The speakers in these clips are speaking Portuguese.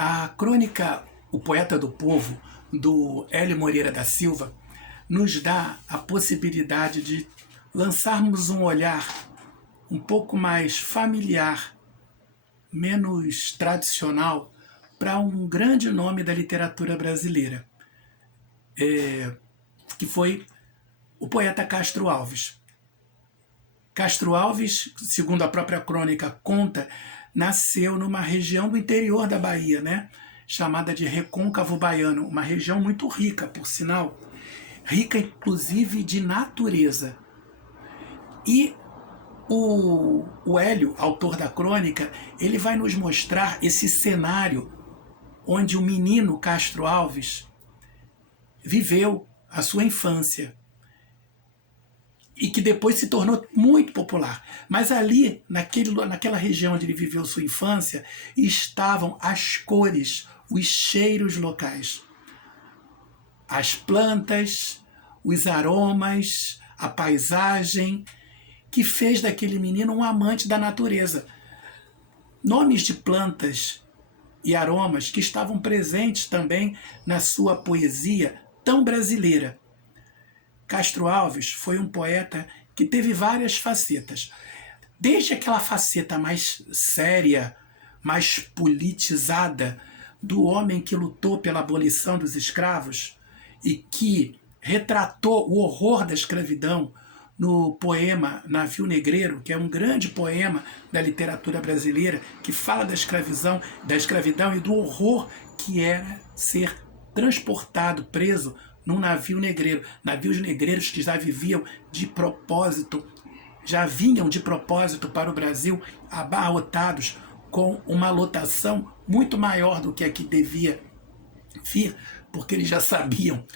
A crônica O Poeta do Povo, do Hélio Moreira da Silva, nos dá a possibilidade de lançarmos um olhar um pouco mais familiar, menos tradicional, para um grande nome da literatura brasileira, que foi o poeta Castro Alves. Castro Alves, segundo a própria crônica conta, nasceu numa região do interior da Bahia, né? Chamada de Recôncavo Baiano, uma região muito rica, por sinal, rica inclusive de natureza. E o Hélio, autor da crônica, ele vai nos mostrar esse cenário onde o menino Castro Alves viveu a sua infância e que depois se tornou muito popular. Mas ali, naquela região onde ele viveu sua infância, estavam as cores, os cheiros locais. As plantas, os aromas, a paisagem, que fez daquele menino um amante da natureza. Nomes de plantas e aromas que estavam presentes também na sua poesia tão brasileira. Castro Alves foi um poeta que teve várias facetas. Desde aquela faceta mais séria, mais politizada, do homem que lutou pela abolição dos escravos e que retratou o horror da escravidão no poema Navio Negreiro, que é um grande poema da literatura brasileira, que fala da escravidão e do horror que era ser transportado, preso num navio negreiro. Navios negreiros que já vinham de propósito para o Brasil, abarrotados com uma lotação muito maior do que a que devia vir, porque eles já sabiam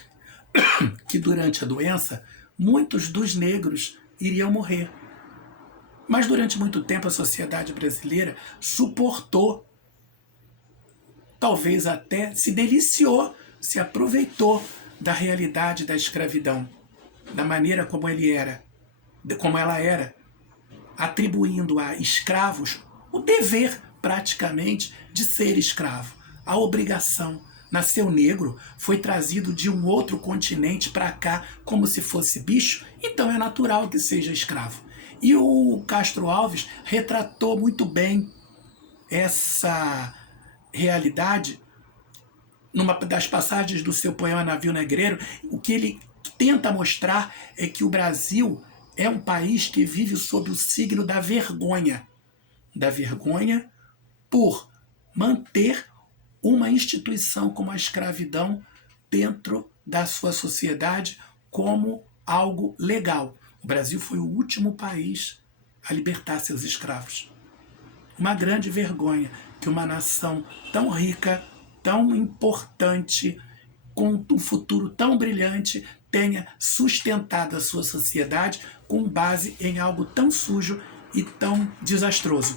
que durante a doença muitos dos negros iriam morrer. Mas durante muito tempo a sociedade brasileira suportou, talvez até se deliciou, se aproveitou da realidade da escravidão, da maneira como ela era, atribuindo a escravos o dever, praticamente, de ser escravo, a obrigação. Nasceu negro, foi trazido de um outro continente para cá como se fosse bicho, então é natural que seja escravo. E o Castro Alves retratou muito bem essa realidade numa das passagens do seu poema Navio Negreiro. O que ele tenta mostrar é que o Brasil é um país que vive sob o signo da vergonha por manter uma instituição como a escravidão dentro da sua sociedade como algo legal. O Brasil foi o último país a libertar seus escravos. Uma grande vergonha que uma nação tão rica, tão importante, com um futuro tão brilhante, tenha sustentado a sua sociedade com base em algo tão sujo e tão desastroso,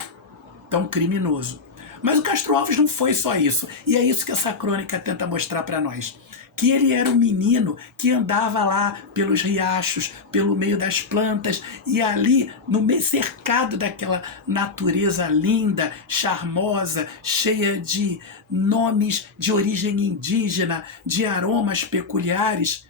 tão criminoso. Mas o Castro Alves não foi só isso, e é isso que essa crônica tenta mostrar para nós. Que ele era um menino que andava lá pelos riachos, pelo meio das plantas, e ali, no meio cercado daquela natureza linda, charmosa, cheia de nomes de origem indígena, de aromas peculiares,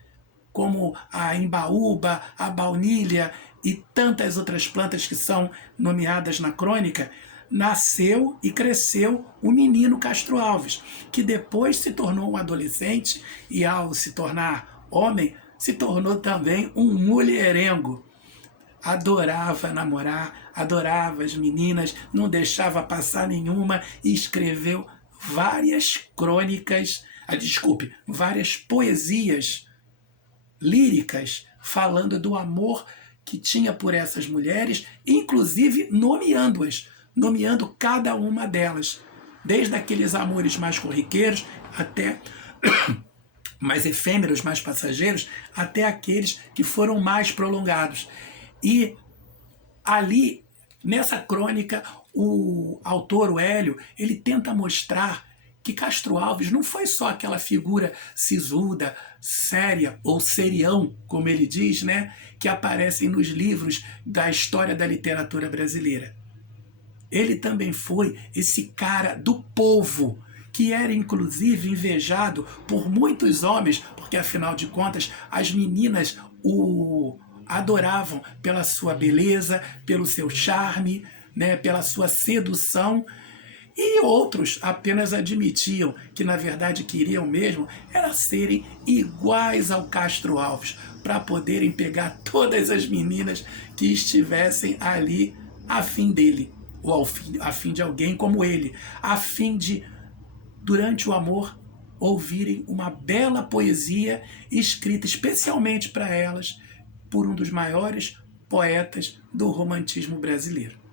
como a embaúba, a baunilha e tantas outras plantas que são nomeadas na crônica, nasceu e cresceu o menino Castro Alves, que depois se tornou um adolescente e, ao se tornar homem, se tornou também um mulherengo. Adorava namorar, adorava as meninas, não deixava passar nenhuma e escreveu várias várias poesias líricas falando do amor que tinha por essas mulheres, inclusive nomeando cada uma delas, desde aqueles amores mais corriqueiros até mais efêmeros, mais passageiros, até aqueles que foram mais prolongados. E ali, nessa crônica, o autor, o Hélio, ele tenta mostrar que Castro Alves não foi só aquela figura sisuda, séria, ou serião, como ele diz, né, que aparecem nos livros da história da literatura brasileira. Ele também foi esse cara do povo, que era inclusive invejado por muitos homens, porque afinal de contas as meninas o adoravam pela sua beleza, pelo seu charme, né, pela sua sedução, e outros apenas admitiam que na verdade queriam mesmo era serem iguais ao Castro Alves, para poderem pegar todas as meninas que estivessem ali a fim dele, ou a fim de alguém como ele, a fim de, durante o amor, ouvirem uma bela poesia escrita especialmente para elas por um dos maiores poetas do romantismo brasileiro.